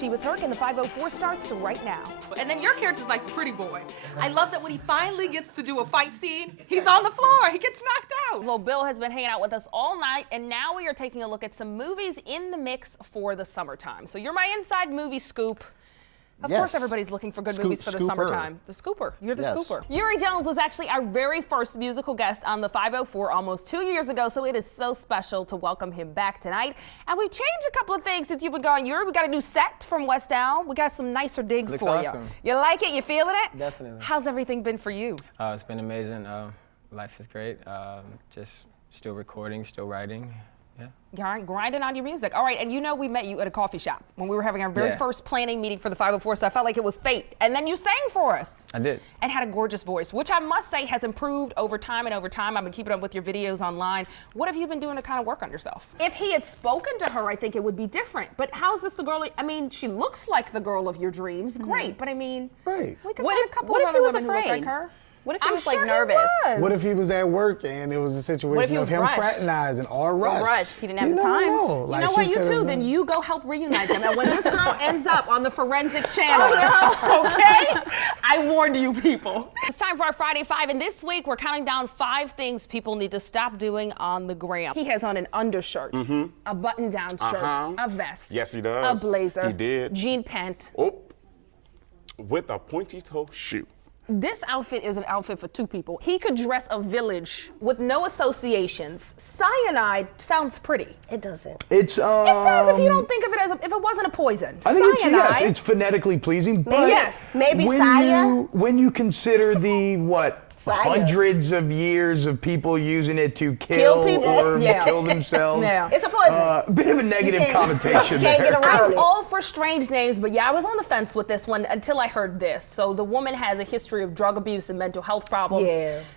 Sheba Turk, and the 504 starts right now. And then your character's like the pretty boy. I love that when he finally gets to do a fight scene, he's on the floor, he gets knocked out. Well, Bill has been hanging out with us all night, and now we are taking a look at some movies in the mix for the summertime. So you're my inside movie scoop. Of course, everybody's looking for good movies for the summertime. The scooper. You're the scooper. Yuri Jones was actually our very first musical guest on the 504 almost 2 years ago, so it is so special to welcome him back tonight. And we've changed a couple of things since you've been gone, Yuri. We got a new set from West Down. We got some nicer digs for you. You like it? You feeling it? Definitely. How's everything been for you? It's been amazing. Life is great. Just still recording, still writing. Yeah. Grinding on your music. All right, and you know we met you at a coffee shop when we were having our very first planning meeting for the 504, so I felt like it was fate. And then you sang for us. I did. And had a gorgeous voice, which I must say has improved over time and over time. I've been keeping up with your videos online. What have you been doing to kind of work on yourself? If he had spoken to her, I think it would be different. But how's this the girl? I mean, she looks like the girl of your dreams. Great, but I mean, we could find a couple of other women who look like her. What if he was like nervous? What if he was at work and it was a situation of him fraternizing or rushed? He didn't have the time. You know what, you two, then you go help reunite them. And when this girl ends up on the forensic channel, okay? I warned you people. It's time for our Friday Five, and this week we're counting down 5 things people need to stop doing on the gram. He has on an undershirt, a button-down shirt, a vest. Yes, he does. A blazer. He did. Jean pant. Oh, with a pointy-toe shoe. This outfit is an outfit for 2 people. He could dress a village with no associations. Cyanide sounds pretty. It doesn't. It's It does if you don't think of it as if it wasn't a poison. I think Cyanide. it's phonetically pleasing, but maybe when you consider the hundreds of years of people using it to kill people or kill themselves. It's a poison. A bit of a negative connotation there. Can't get around I'm all for strange names, but I was on the fence with this one until I heard this. So the woman has a history of drug abuse and mental health problems.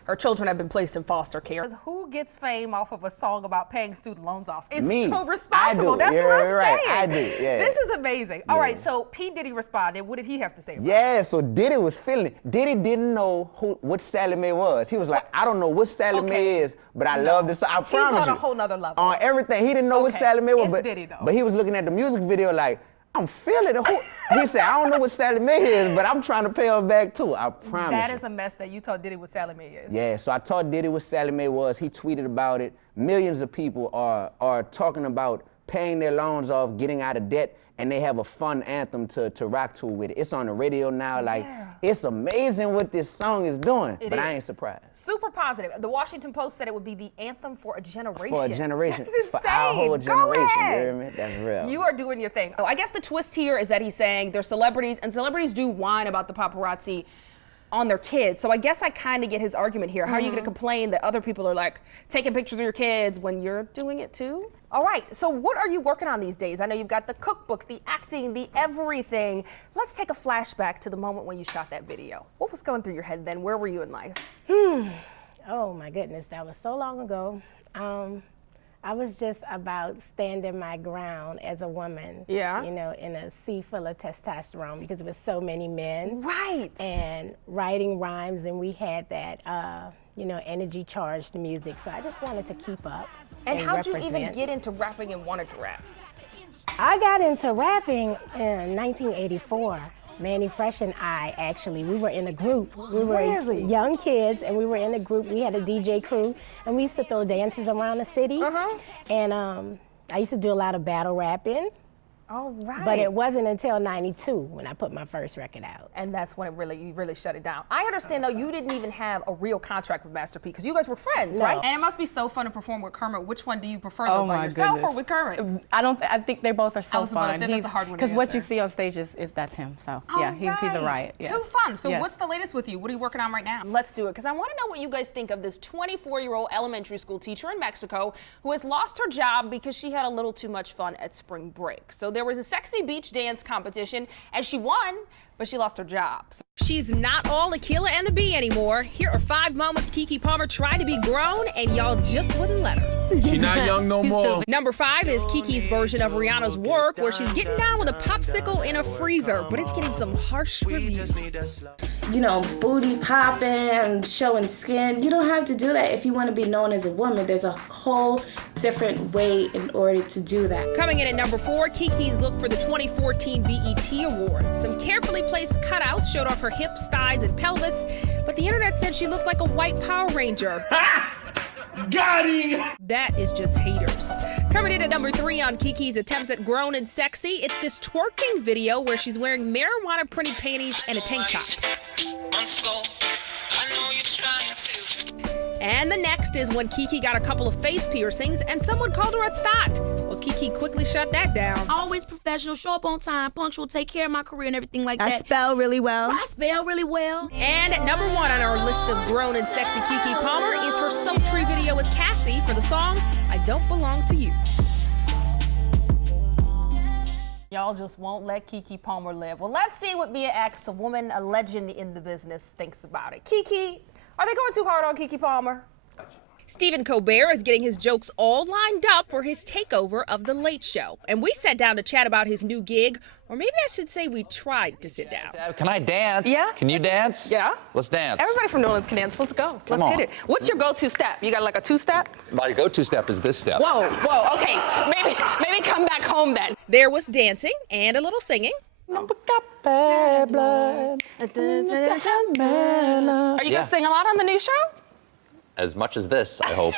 Her children have been placed in foster care. Who gets fame off of a song about paying student loans off? It's so responsible. That's what I'm saying. I do, This is amazing. All right, so P. Diddy responded. What did he have to say about it? So Diddy was feeling it. Diddy didn't know what Sally Mae was. He was like, I don't know what Sally Mae is, but I love this. I promise you. He's on a whole nother level. On everything. He didn't know what Sally Mae was, Diddy, though. but he was looking at the music video like, I'm feeling it. He said, I don't know what Sally Mae is, but I'm trying to pay her back too. I promise That you. is a mess that you told Diddy what Sally Mae is. Yeah, so I taught Diddy what Sally Mae was. He tweeted about it. Millions of people are talking about paying their loans off, getting out of debt, and they have a fun anthem to rock to with it. It's on the radio now. It's amazing what this song is doing, but I ain't surprised. Super positive. The Washington Post said it would be the anthem for a generation. For a generation. That's insane. For our whole generation. Go ahead. You hear me? That's real. You are doing your thing. I guess the twist here is that he's saying they're celebrities, and celebrities do whine about the paparazzi on their kids. So I guess I kind of get his argument here. How are you going to complain that other people are like taking pictures of your kids when you're doing it too? All right, so what are you working on these days? I know you've got the cookbook, the acting, the everything. Let's take a flashback to the moment when you shot that video. What was going through your head then? Where were you in life? Oh my goodness, that was so long ago. I was just about standing my ground as a woman. Yeah. You know, in a sea full of testosterone because there was so many men. Right. And writing rhymes, and we had that, energy charged music. So I just wanted to keep up. And how'd you even get into rapping and wanted to rap? I got into rapping in 1984. Manny Fresh and I, actually, we were in a group. We were young kids, and we were in a group. We had a DJ crew, and we used to throw dances around the city. And I used to do a lot of battle rapping. All right. But it wasn't until '92 when I put my first record out. And that's when you really shut it down. I understand though you didn't even have a real contract with Master P because you guys were friends, right? And it must be so fun to perform with Kermit. Which one do you prefer, though, by yourself or with Kermit? I think they both are so fun. That's a hard one to because what you see on stage is that's him. So yeah, he's a riot. Yeah. Too fun. So what's the latest with you? What are you working on right now? Let's do it because I want to know what you guys think of this 24-year-old elementary school teacher in Mexico who has lost her job because she had a little too much fun at spring break. So there was a sexy beach dance competition and she won, but she lost her job. She's not all Akilah and the Bee anymore. Here are 5 moments Keke Palmer tried to be grown and y'all just wouldn't let her. She not young no more. Number 5 is Keke's version of Rihanna's Work, where she's getting down with a popsicle in a freezer, but it's getting some harsh reviews. You know, booty popping, showing skin. You don't have to do that if you want to be known as a woman. There's a whole different way in order to do that. Coming in at number 4, Keke's look for the 2014 BET Awards. Some carefully placed cutouts showed off her hips, thighs, and pelvis, but the internet said she looked like a white Power Ranger. Got him! That is just haters. Coming in at number 3 on Keke's attempts at grown and sexy, it's this twerking video where she's wearing marijuana printed panties and a tank top. And the next is when Keke got a couple of face piercings and someone called her a thought. Well, Keke quickly shut that down. Always professional, show up on time, punctual, take care of my career and everything like that. I spell really well. I spell really well. And at number 1 on our list of grown and sexy Keke Palmer is her sultry video with Cassie for the song I Don't Belong to You. Y'all just won't let Keke Palmer live. Well, let's see what Mia X, a woman, a legend in the business, thinks about it. Keke, are they going too hard on Keke Palmer? Stephen Colbert is getting his jokes all lined up for his takeover of The Late Show. And we sat down to chat about his new gig, or maybe I should say we tried to sit down. Can I dance? Yeah. Can you dance? Yeah. Let's dance. Everybody from New Orleans can dance. Let's go. Let's hit it. What's your go-to step? You got like a 2-step? My go-to step is this step. Whoa, okay. Maybe come back home then. There was dancing and a little singing. Are you gonna sing a lot on the new show? As much as this, I hope.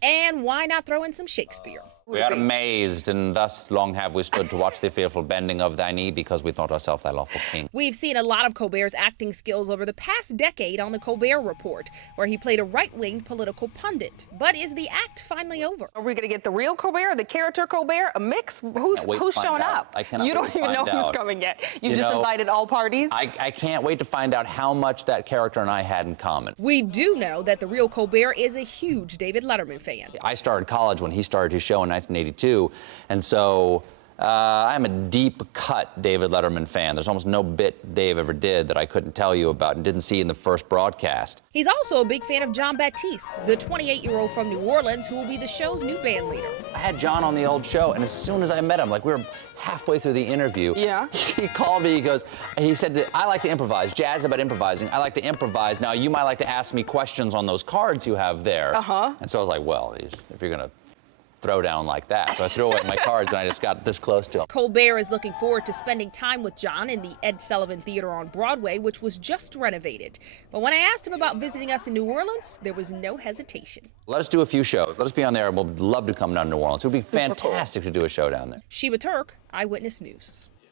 And why not throw in some Shakespeare? We are amazed, and thus long have we stood to watch the fearful bending of thy knee, because we thought ourselves thy lawful king. We've seen a lot of Colbert's acting skills over the past decade on the Colbert Report, where he played a right-wing political pundit. But is the act finally over? Are we going to get the real Colbert, the character Colbert, a mix? Who's showing up? I cannot You don't even know who's coming yet. You just invited all parties? I can't wait to find out how much that character and I had in common. We do know that the real Colbert is a huge David Letterman fan. I started college when he started his show in 1982, and so I'm a deep-cut David Letterman fan. There's almost no bit Dave ever did that I couldn't tell you about and didn't see in the first broadcast. He's also a big fan of John Baptiste, the 28-year-old from New Orleans who will be the show's new band leader. I had John on the old show, and as soon as I met him, like we were halfway through the interview, he called me, he said, I like to improvise, jazz about improvising, I like to improvise. Now, you might like to ask me questions on those cards you have there. And so I was like, well, if you're gonna throw down like that. So I threw away my cards and I just got this close to him. Colbert is looking forward to spending time with John in the Ed Sullivan Theater on Broadway, which was just renovated. But when I asked him about visiting us in New Orleans, there was no hesitation. Let us do a few shows. Let us be on there, and we'll love to come down to New Orleans. It would be fantastic to do a show down there. Sheba Turk, Eyewitness News.